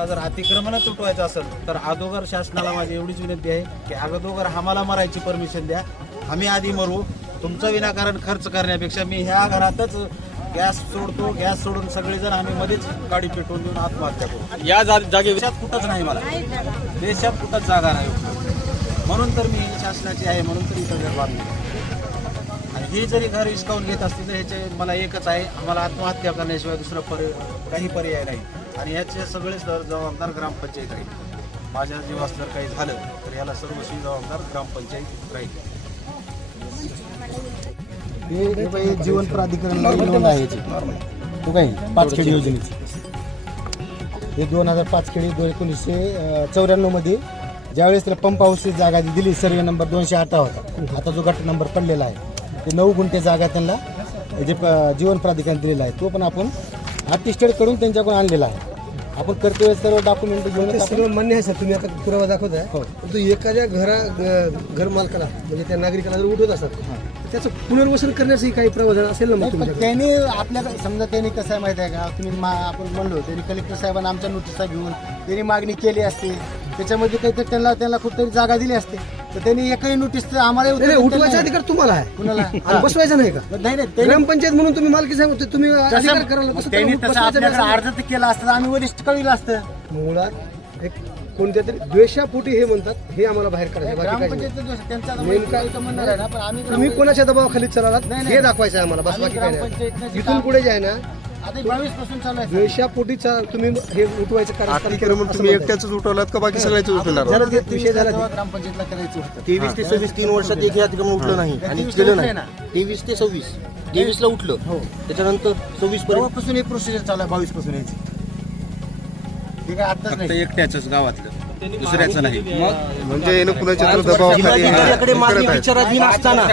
शासनाला जर अतिक्रमणच उठवायचं असेल तर अगोदर शासनाला माझी एवढीच विनंती आहे की अगोदर आम्हाला मरायची परमिशन द्या, आम्ही आधी मरू. तुमचं विनाकारण खर्च करण्यापेक्षा मी ह्या घरातच गॅस सोडतो, गॅस सोडून सगळेजण आम्ही मध्येच गाडी पेटवून देऊन आत्महत्या करू. या जागेवर देशात कुठंच नाही, मला देशात कुठंच जागा नाही. म्हणून तर मी शासनाची आहे, म्हणून तर इथं घर बांधतो. आणि हे जरी घर हिसकावून घेत असतील तर ह्याचे मला एकच आहे, आम्हाला आत्महत्या करण्याशिवाय दुसरं काही पर्याय नाही. आणि याचे सगळेच जबाबदार ग्रामपंचायत राहील. माझ्या जीवास जर काही झालं तर याला सर्वस्वी जबाबदार ग्रामपंचायत राहील. हे जीवन प्राधिकरण नोंद आहे तो काही पाचखेडी योजनेची. हे 2005 खेडी 1994 मध्ये ज्यावेळेस त्याला पंप हाऊसची जागा दिली, सर्वे नंबर 208 होता. आता जो गट नंबर पडलेला आहे ते 9 गुंठे जागा त्यांना जे जीवन प्राधिकरण दिलेला आहे तो पण आपण आर्टिस्टेड करून त्यांच्याकडून आणलेला आहे. आपण करतोय सर्व डॉक्युमेंट घेऊन सगळं मान्य आहे सर, तुम्ही आता पुरावा दाखवताय. परंतु एखाद्या घर मालकाला म्हणजे त्या नागरिकाला जर उठवत असतात त्याचं पुनर्वसन करण्याचंही काही प्रावधान असेल ना मग तुमच्याकडे? त्यांनी आपल्याला समजा त्यांनी कसं आहे माहिती आहे का, तुम्ही आपण म्हणलो त्यांनी कलेक्टर साहेबांना आमच्या नोटिसा घेऊन त्यांनी मागणी केली असते, त्याच्यामध्ये काहीतरी त्यांना कुठेतरी जागा दिली असते तर त्यांनी एकही नोटीस आम्हाला उठवायचा अधिकार तुम्हाला आहे, कुणाला आणि बसवायचा नाही का? नाही ग्रामपंचायत म्हणून तुम्ही मालकी साहेब तुम्ही अधिकार करायला कसं त्यांनी त्याला तसं बसवायचं आपल्याकडे नाही? अर्ज तर केला असतं, आम्ही वरिष्ठ कळविलं असतं. मुळात एक कोणत्या तरी द्वेषापोटी हे म्हणतात, हे आम्हाला बाहेर करायचं. बाकी काही नाही. ग्रामपंचायत त्यांचा नेमका म्हणणार आहे ना, पण आम्ही तुम्ही कोणाच्या दबावाखाली चाललात नाही. हे दाखवायचं आहे आम्हाला, बस आम्ही बाकी काही नाही. ग्रामपंचायतनं इथून पुढे जे आहे ना आता 22 पासून चालू आहे. द्वेषापोटीचा तुम्ही हे उठवायचं कार्य तुम्ही एकट्याच उठवलात का बाकी सगळ्याच उठवणार? विषय झाला जेव्हा ग्रामपंचायतला करायचं होतं 23 ते 26 3 वर्षात एक अतिक्रमण उठलं नाही आणि केलं नाही. 23 ते 26 23 ला उठलं, त्याच्यानंतर 26 पर्यंत तेव्हापासून एक प्रोसिजर चालू आहे 22 पासून याची. ठीक आहे, आताच फक्त नाही. एकट्याच गावातलं, दुसऱ्याचं नाही. म्हणजे येणं कुणाच्या तर दबावाखाली जिल्हाधिकाऱ्याकडे मागणी करत आहे. विचाराधीन असताना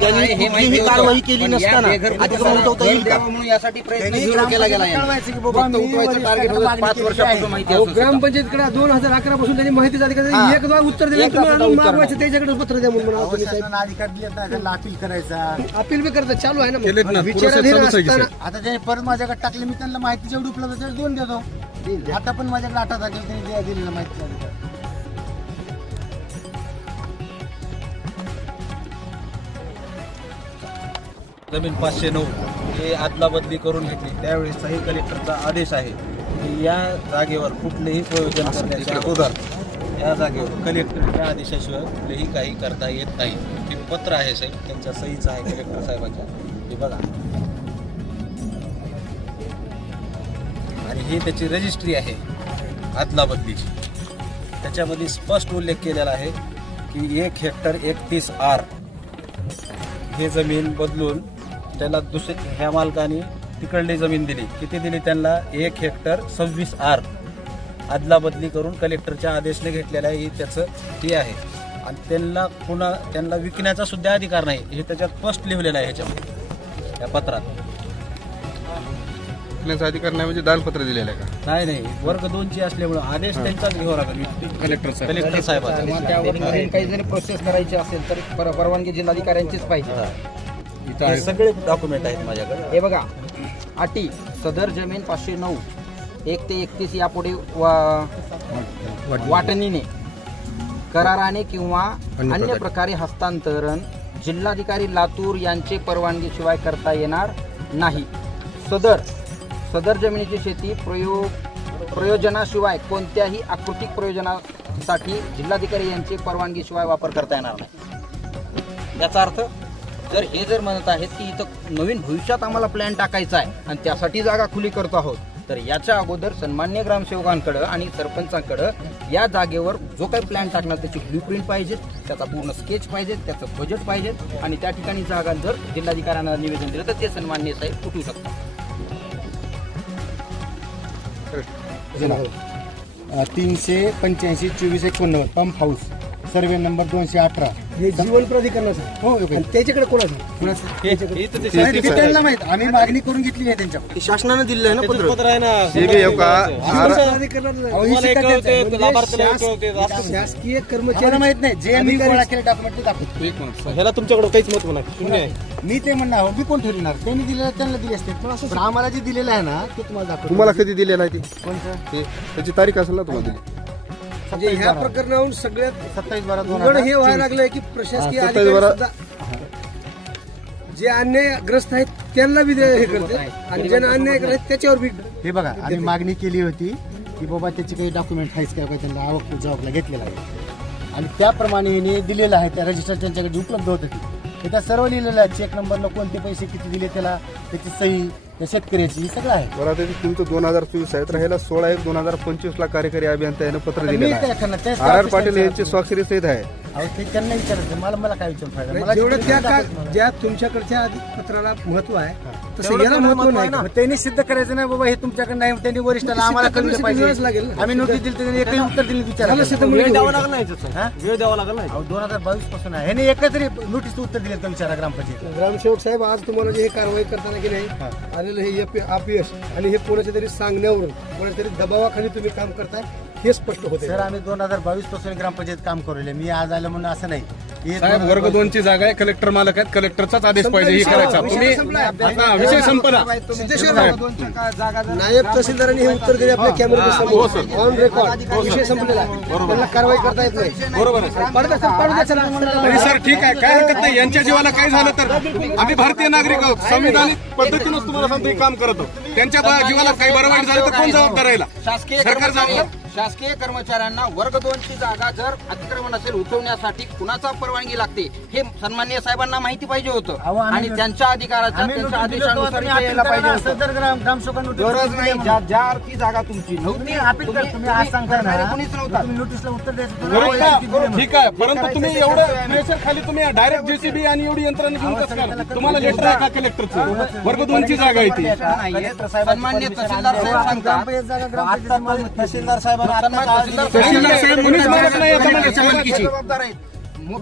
त्यांनी कुठलीही कारवाई केली नसताना अतिक्रमण उठवता येईल का? म्हणून यासाठी प्रयत्न त्यांनी सुरू केला गेला ग्रामपंचायतला कळवायचं की बाबा मी उठवायचं टार्गेट वरिष्ठांना होतं 5 मागणी वर्षापासून केली माहिती अहो, असतं. ग्रामपंचायतकडे 2011 पासून त्यांनी माहितीचा अधिकार एकदा उत्तर दिलं एकदा तुम्ही उत्तर मागवायचं त्याच्याकडे पत्र द्या म्हणून आहे. म्हणावं तुम्ही साहेब. शासनानं अधिकार दिले नाही, त्याला अपील करायचा. अपील बी करतात, चालू आहे ना केलेत ना, मग. विचाराधीन प्रोसेस चालूच आहे की असताना आता त्याने परत माझ्याकडे टाकले, मी त्यांना माहिती जेवढी उपलब्ध आहे तेवढी देऊन देतो. आता पण माझ्याकडे 8 तारखेला त्यांनी दिलेला माहितीचा अधिकार. जमीन 509 हे आदला बदली करून घेतली त्यावेळेसचाही कलेक्टरचा आदेश आहे की या जागेवर कुठलेही प्रयोजन करण्याच्या अगोदर या जागेवर कलेक्टरच्या आदेशाशिवाय कुठलेही काही करता येत नाही. हे पत्र आहे साहेब, त्यांच्या सहीचं आहे कलेक्टर साहेबांच्या, हे बघा. आणि ही त्याची रजिस्ट्री आहे आदला बदलीची. त्याच्यामध्ये स्पष्ट उल्लेख केलेला आहे की 1 हेक्टर 31 आर हे जमीन बदलून त्याला ह्या मालकाने तिकडली जमीन दिली. किती दिली त्यांना? 1 हेक्टर 26 आर अदला बदली करून कलेक्टरच्या आदेशने घेतलेला आहे. ही त्याचं हे आहे. आणि त्यांना विकण्याचा सुद्धा अधिकार नाही, हे त्याच्यात स्पष्ट लिहिलेलं आहे ह्याच्यामध्ये या पत्रात. विकण्याचा अधिकार नाही म्हणजे दानपत्र दिलेलं आहे का? नाही, वर्ग 2ची असल्यामुळे आदेश त्यांचाच घ्यावा लागेल कलेक्टर साहेबांचा. त्यावर नवीन काही जरी प्रोसेस करायची असेल तर परवानगी जिल्हाधिकाऱ्यांचीच पाहिजे. हे सगळे डॉक्युमेंट आहेत माझ्याकडे. हे बघा, अटी सदर जमीन 509 1 ते 31 यापुढे वाटणीने, कराराने किंवा अन्य प्रकारे हस्तांतरण जिल्हाधिकारी लातूर यांचे परवानगीशिवाय करता येणार नाही. सदर जमिनीची शेती प्रयोजनाशिवाय कोणत्याही आकृतिक प्रयोजनासाठी जिल्हाधिकारी यांची परवानगीशिवाय वापर करता येणार नाही. याचा अर्थ जर म्हणत आहेत की इथं नवीन भविष्यात आम्हाला प्लॅन टाकायचा आहे आणि त्यासाठी जागा खुली करतो आहोत, तर याच्या अगोदर सन्मान्य ग्रामसेवकांकडं आणि सरपंचांकडं या जागेवर जो काही प्लॅन टाकणार त्याची ब्ल्यूप्रिंट पाहिजे, त्याचा पूर्ण स्केच पाहिजे, त्याचं बजेट पाहिजे. आणि त्या ठिकाणी जागा जर जिल्हाधिकाऱ्यांना निवेदन दिलं तर ते सन्मान्य साहेब उठू शकतात. 385 24 89 पंप हाऊस सर्वे नंबर 218 हे जीवन प्राधिकरणाचं आहे. हो आणि त्याच्याकडे कोणाचं ते त्यांना माहित, आम्ही मागणी करून घेतली आहे त्यांच्याकडे. ते शासनानं दिलेलं आहे ना पत्र प्राधिकरणाचं अहो, ही शिक्का त्याचं आहे. म्हणजे शासकीय आम्हाला कर्मचारी माहित नाही, जे मी गोळा केले डॉक्युमेंट ते दाखवतो. ह्याला तुमच्याकडे काहीच महत्व नाही शून्य आहे. मी ते म्हणणार आहो, मी कोण ठरविणार? त्यांनी दिलेलं त्यांना दिले असते, पण आम्हाला जे दिलेलं आहे ना ते तुम्हाला दाखवतो. तुम्हाला कधी दिलेला आहे ती कोणतं? त्याची तारीख असेल ना तुम्हाला दिली म्हणजे ह्या प्रकरणावरून सगळ्यात 27/12/2024. उघड हे व्हायला लागलंय की प्रशासकीय 27 अधिकारी बरं. सुद्धा जे अन्यायग्रस्त आहेत त्यांना बी हे करते आणि ज्यांना अन्यायग्रस्त आहेत त्याच्यावर बी हे बघा, आम्ही मागणी केली होती की बाबा त्याची काही डॉक्युमेंट आहेच काय काय त्यांना आवक जबाबला घेतलेला आहे आणि त्याप्रमाणे यांनी दिलेलं आहे. त्या रजिस्टर त्यांच्याकडे उपलब्ध होतं ते त्या सर्व लिहिलेलं आहे. चेक नंबरला कोणते पैसे किती दिले त्याला, त्याची सही, त्या शेतकऱ्याची, हे सगळं आहे. बरं आता तुमचं 2024 आहे तर ह्याला 16/1/2025 ला कार्यकारी अभियंता यानं पत्र मी दिलेलं काय आहे. करणार? तेच आर आर office पाटील ला यांची स्वाक्षरी सहित आहे. अहो, ते त्यांना विचारायचं, मला काय विचारून फायदा? मला जेवढं जिकडे त्या दाखवत ज्या तुमच्याकडच्या पत्राला महत्व आहे तसं तेवढं याला त्यांना महत्व नाही मग त्यांनी सिद्ध करायचं नाही बाबा हे तुमच्याकडे नाही. त्यांनी वरिष्ठाला आम्हाला कळलं करण्यासाठी पाहिजे. वेळच लागेल ना. आम्ही नोटीस दिली त्यांनी एकही उत्तर दिलं झालं विचार. शेतं म्हणजे वेळ द्यावा लागला नाही हा? वेळ द्यावा लागला नाही. 2022 पासून आहे. ह्याने एकत्रित नोटीस उत्तर दिले का विचारा ग्रामपंचायत. ग्रामसेवक साहेब आज तुम्हाला जे हे कारवाई करताना की नाही आलेलं हे अपयश आणि हे कोणाच्या तरी सांगण्यावरून कोणाच्या तरी दबावाखाली तुम्ही काम करताय हे स्पष्ट होते. सर, आम्ही 2022 पासून ग्रामपंचायत काम करू. मी आज आलं म्हणून असं नाही. हे साहेब, वर्ग 2 ची जागा आहे, कलेक्टर मालक आहेत, कलेक्टरचाच आदेश पाहिजे हे करायचा. तुम्ही आता विषय संपला. नायब तहसीलदारांनी हे उत्तर दिले आपल्या कॅमेऱ्याच्या ऑन रेकॉर्ड. विषय संपलेला आहे. त्यांना कारवाई करता येत नाही. बरोबर आहे. पाडू द्या, पाडू द्या, चला. तरी सर ठीक आहे, काय हरकत नाही. यांच्या जीवाला काय झालं तर आम्ही भारतीय नागरिक आहोत, संविधानिक पद्धतीनंच तुम्हाला सांगतो हे काम करत आहोत. त्यांच्या जीवाला काही बरं वाईट झालं तर कोण जबाबदार राहिला? शासकीय सरकार शासकीय कर्मचाऱ्यांना वर्ग 2 ची जागा जर अतिक्रमण असेल उठवण्यासाठी कुणाचा परवानगी लागते हे सन्माननीय साहेबांना माहिती पाहिजे होतं अहो, आम्ही आणि त्यांच्या अधिकाराचा आम्ही त्यांच्या नोटीस दिलं आदेशानुसार तुम्ही इथे यायला appeal पाहिजे करा, होतं. असं तर ग्रामसेवकांना notice गरज दिली नाही. म्हणून. ज्या अर्थी जागा तुमची तुम्ही appeal करा. तुम्ही आज सांगताय ना, कुणीच नव्हता. तुम्ही नोटीसला उत्तर द्यायचं. बरोबर तुम्हाला किती दिले का? म्हणून. ठीक आहे, परंतु तुम्ही एवढं प्रेशर खाली तुम्ही डायरेक्ट जेसीबी आणि एवढी यंत्रणा घेऊन कसं काय? तुम्हाला लेटर आहे का कलेक्टरचं? वर्ग 2 ची जागा आहे ती. कलेक्टर साहेबांची सन्माननीय permission तहसीलदार आहे. साहेब सांगतात. ग्रामपंचायत जागा ग्रामपंचायतीची मालमत्ता. तहसीलदार साहेबांना सन्माननीय आता तहसीलदार साहेब मुलीच मालक नाही याचा म्हणजे साहेबांची जबाबदार आहेत.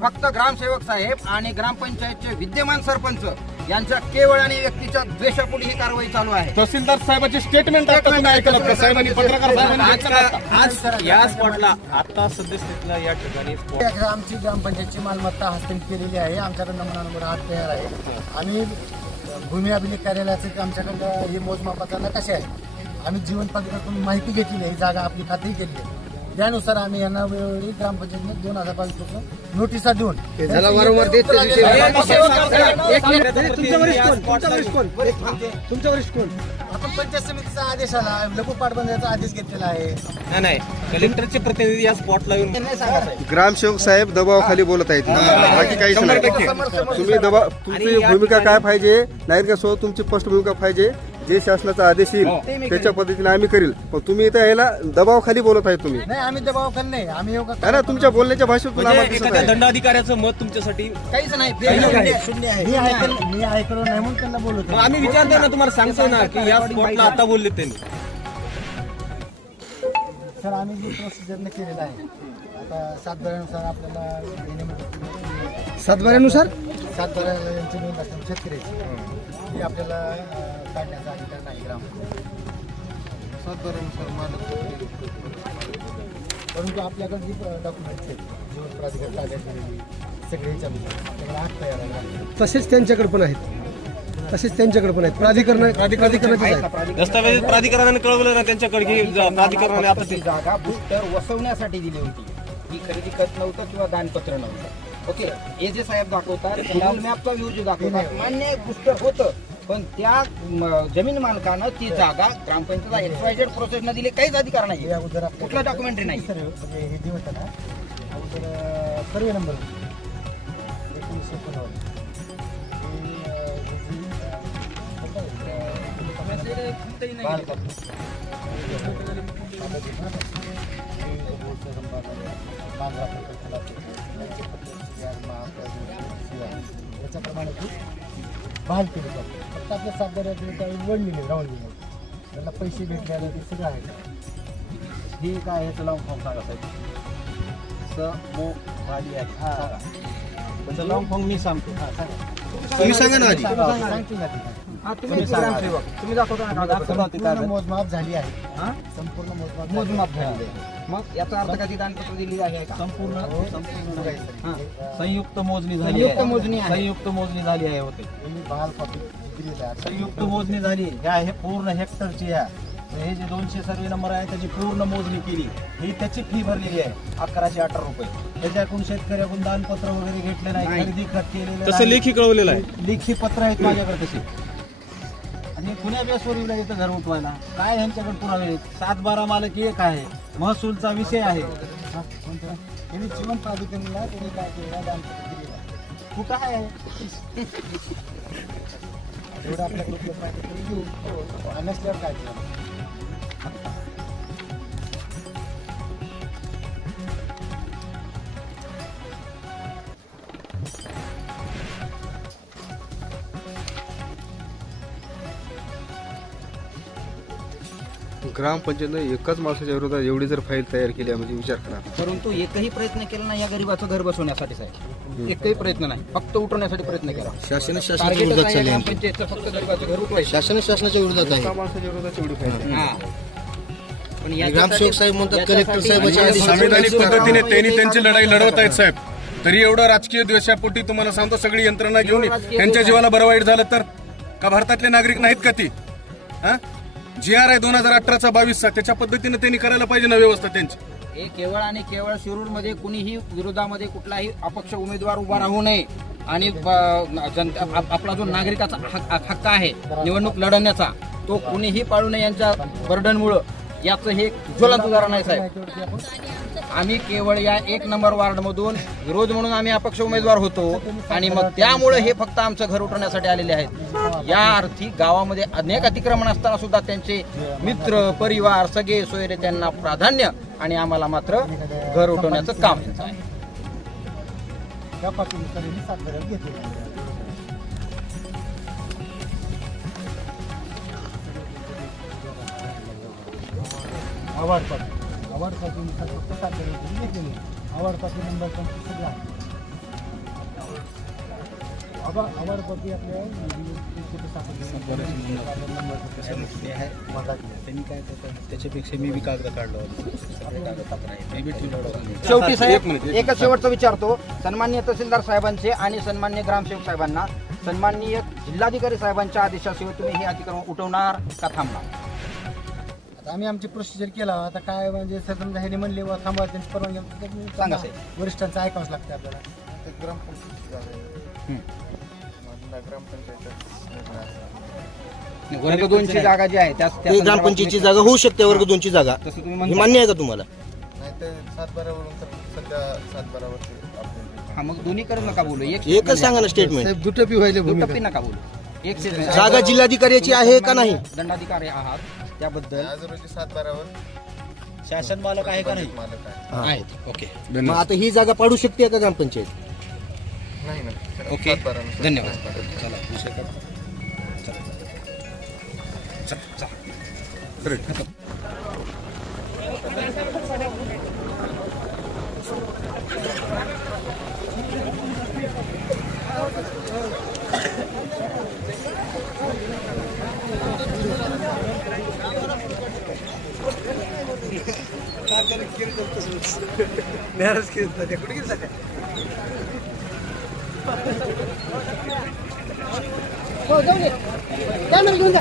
फक्त ग्रामसेवक साहेब आणि ग्रामपंचायतचे विद्यमान सरपंच यांच्या केवळ आणि व्यक्तीच्या द्वेषापोटी ही कारवाई चालू आहे. तहसीलदार साहेबांची स्टेटमेंट आता तुम्ही ऐकलं का? साहेबांनी पत्रकार साहेबांनी ऐकलं का? आज या स्पॉटला आता सद्यस्थितीला या ठिकाणी आमची ग्रामपंचायतची मालमत्ता हस्तांतरित केलेली आहे. आमच्याकडे नमुना नंबर 8 तयार आहे. आम्ही भूमी अभिलेख कार्यालयाचे आमच्याकडं हे मोजमापाचा नकाशा आहे. आम्ही जीवन प्राधिकरणातून माहिती घेतलेली आहे. जागा आपली खात्री केली आहे. त्यानुसार आम्ही यांना वेळोवेळी ग्रामपंचायतीने 2022 पासून नोटिसा देऊन झाला वारंवार तेच विषय. तुमचा वरिष्ठ कोण? आपण पंचायत समितीचा आदेश आला, लघु पाटबंधाचा आदेश घेतलेला आहे. नाही कलेक्टरचे प्रतिनिधी या स्पॉटला येऊन ग्रामसेवक साहेब दबावाखाली बोलत आहेत. बाकी काहीच नाही. तुम्ही तुमची भूमिका काय पाहिजे, नागरिकांसोबत तुमची स्पष्ट भूमिका पाहिजे. जे शासनाचा आदेश येईल त्याच्या पद्धतीने आम्ही करील. पण तुम्ही इथं यायला दबावाखाली बोलत आहे तुम्ही. नाही, आम्ही दबावाखाली नाही. आम्ही योगा है ना, तुमच्या बोलण्याच्या भाषेतून आम्हाला दिसत एखाद्या आहे. दंडाधिकाऱ्याचं मत तुमच्यासाठी काहीच नाही. मी ऐकलं नाही म्हणून त्यांना बोलतो. आम्ही विचारतो ना, तुम्हाला सांगतो ना की या स्पॉटला आता बोलले त्यांनी. सर, आम्ही जे प्रोसिजरने केलेलं आहे आता 7/12 आपल्याला सातबाऱ्यानुसार 7/12 यांची नोंद असते शेतकऱ्याची. ही आपल्याला काढण्याचा अधिकार नाही ग्राम. परंतु आपल्याकडे जी डॉक्युमेंट्स आहेत जीवन प्राधिकार कागद सगळे ह्याच्यामध्ये आपल्याकडे 8 तयार आहे. तसेच त्यांच्याकडे पण आहेत. प्राधिकरणाचे आहेत. दस्तावेज प्राधिकरणाने कळवलं ना त्यांच्याकडे की प्राधिकरणाने आता ती जागा बूस्टर वसवण्यासाठी दिली होती. ही खरेदी खत नव्हतं किंवा दानपत्र नव्हतं. ओके, हे जे साहेब दाखवतात लाल मॅपचा व्ह्यू जे दाखवतात मान्य बूस्टर होतं, पण त्या जमीन मालकानं ती जागा ग्रामपंचायत XYZ प्रोसेसनं दिली. काहीच अधिकार नाही. अगोदर कुठला डॉक्युमेंटरी नाही. सर, म्हणजे हे जे होतं ना अगोदर सर्वे नंबर 1989 याच्याप्रमाणे ती बहाल केली जाते. फक्त आपल्या 7/12 वडलेले राहून दिले त्यांना पैसे भेटले ते सगळं आहे. ही काय ह्याचं लावून फॉर्म सांगा साहेब. स मो वाली आहे. त्याचं लॉंग फॉर्म मी सांगतो. तुम्ही सांगा ना आधी. सांगतो ना ते. हा, तुम्ही ग्रामसेवक तुम्ही दाखवता ना कागदपत्र? संपूर्ण मोजमाप झाली आहे. हा? संपूर्ण मोजमाप मोजमाप झालेली आहे. मग याचा अर्थ का ती दानपत्र दिली आहे का? संपूर्ण हा. संयुक्त मोजणी झाली संयुक्त आहे. मोजणी आहे. संयुक्त मोजणी झाली आहे होते. तुम्ही बहाल कॉपी दिलेली आहे. संयुक्त मोजणी झाली. ह्या हे पूर्ण हेक्टरची हे जे 200 सर्वे नंबर आहे त्याची पूर्ण मोजणी केली. ही त्याची फी भरलेली आहे 1118 रुपये. त्याच्याकडून शेतकऱ्याकडून दानपत्र वगैरे घेतले नाही, खरेदी खत केलेलं तसं नाही. लेखी कळवलेलं आहे. लेखी पत्र आहेत माझ्याकडे तसे. आणि कुण्या बेसवर येऊन येतं घर उठवायला? काय ह्यांच्याकडे पुरावे आहेत? 7-12 मालक एक आहे, महसूलचा विषय आहे. हा, कोणतं? त्यांनी जीवन प्राधिकरणला त्यांनी काय केलं दानपत्र दिलेलं आहे. कुठं आहे? एवढं आपल्याकडे उपलब्ध आहे तर घेऊ. आणि नसल्यावर काय केलं? ग्रामपंचायतनं एकाच माणसाच्या विरोधात एवढी जर फाईल तयार केली आहे म्हणजे विचार करा. परंतु एकही प्रयत्न केला नाही या गरीबाचं घर बसवण्यासाठी साहेब. एकही प्रयत्न नाही, फक्त उठवण्यासाठी प्रयत्न केला. शासन शासनाच्या टार्गेटच विरोधात आहे चालले आहे. ग्रामपंचायतचं फक्त गरीबाचं घर उठवायचं. शासन शासनाच्या विरोधात आहे. एका माणसाच्या विरोधात एवढी फाईल. हा. पण याच्यासाठी- ग्रामसेवक साहेब म्हणतात कलेक्टर साहेबाच्या आधी संविधानिक पद्धतीने त्यांनी त्यांची लढाई लढवत आहेत साहेब. तरी एवढं राजकीय द्वेषापोटी तुम्हाला सांगतो सगळी यंत्रणा घेऊन त्यांच्या जीवाला बरं वाईट झालं तर का भारतातले नागरिक नाहीत का ती? GR आहे 2018चा 22चा, त्याच्या पद्धतीने त्यांनी करायला पाहिजे ना व्यवस्था त्यांची. हे केवळ आणि केवळ शिरूरमध्ये कुणीही विरोधामध्ये कुठलाही अपक्ष उमेदवार उभा राहू नये आणि आपला जो नागरिकाचा हक्क आहे निवडणूक लढवण्याचा तो कुणीही पाळू नये यांच्या बर्डनमुळं. याचं हे ज्वलंत उदाहरण आहे साहेब. आम्ही केवळ या 1 नंबर वार्डमधून विरोध म्हणून आम्ही अपक्ष उमेदवार होतो आणि मग त्यामुळे हे फक्त आमचं घर उठवण्यासाठी आलेले आहेत. या अर्थी गावामध्ये अनेक अतिक्रमण असताना सुद्धा त्यांचे मित्र परिवार सगळे सोयरे त्यांना प्राधान्य आणि आम्हाला मात्र घर उठवण्याचं काम यांचं आहे. त्या कॉपीनुसार यांनी 7 घरात घेतलेलं आहे. अवॉर्ड कॉपीनुसार फक्त 7 घरात घेतलेली आहे. अवॉर्ड कॉपी नंबर पण सगळा आहे. अवॉर्ड कॉपी आपल्या त्यांनी काय त्याच्यापेक्षा मी बी कागद काढलो मी बी ठेवलं. शेवटी साहेब एकच शेवटचं विचारतो. सन्माननीय तहसीलदार साहेबांचे आणि सन्माननीय ग्रामसेवक साहेबांना सन्माननीय जिल्हाधिकारी साहेबांच्या आदेशाशिवाय तुम्ही हे अतिक्रमण उठवणार का थांबणार? आता आम्ही आमची प्रोसिजर केला. आता काय म्हणजे सर समजा ह्याने म्हणले वा थांबवा त्यांची परवानगी सांगा साहेब. वरिष्ठांचं ऐकावंच लागतं आपल्याला. वर्ग 2ची जागा जी आहे त्या ते ग्रामपंचायतची जागा होऊ शकते वर्ग 2ची जागा. तसं तुम्ही हे म्हणता. मान्य आहे का तुम्हाला? हा, मग दोन्ही करू नका बोलू. एकच सांगा ना स्टेटमेंट. दुटपी व्हायला भूमिका. दुटप्पी नका बोलू. एक जागा जिल्हाधिकाऱ्याची आहे का नाही? दंडाधिकारी आहात त्याबद्दल शासन मालक आहे का नाही? आहेत. ओके मग आता ही जागा पाडू शकते का ग्रामपंचायत? ओके धन्यवाद. चला विषय करा. चला. हो, जाऊ दे. कॅमेरा घेऊन जा.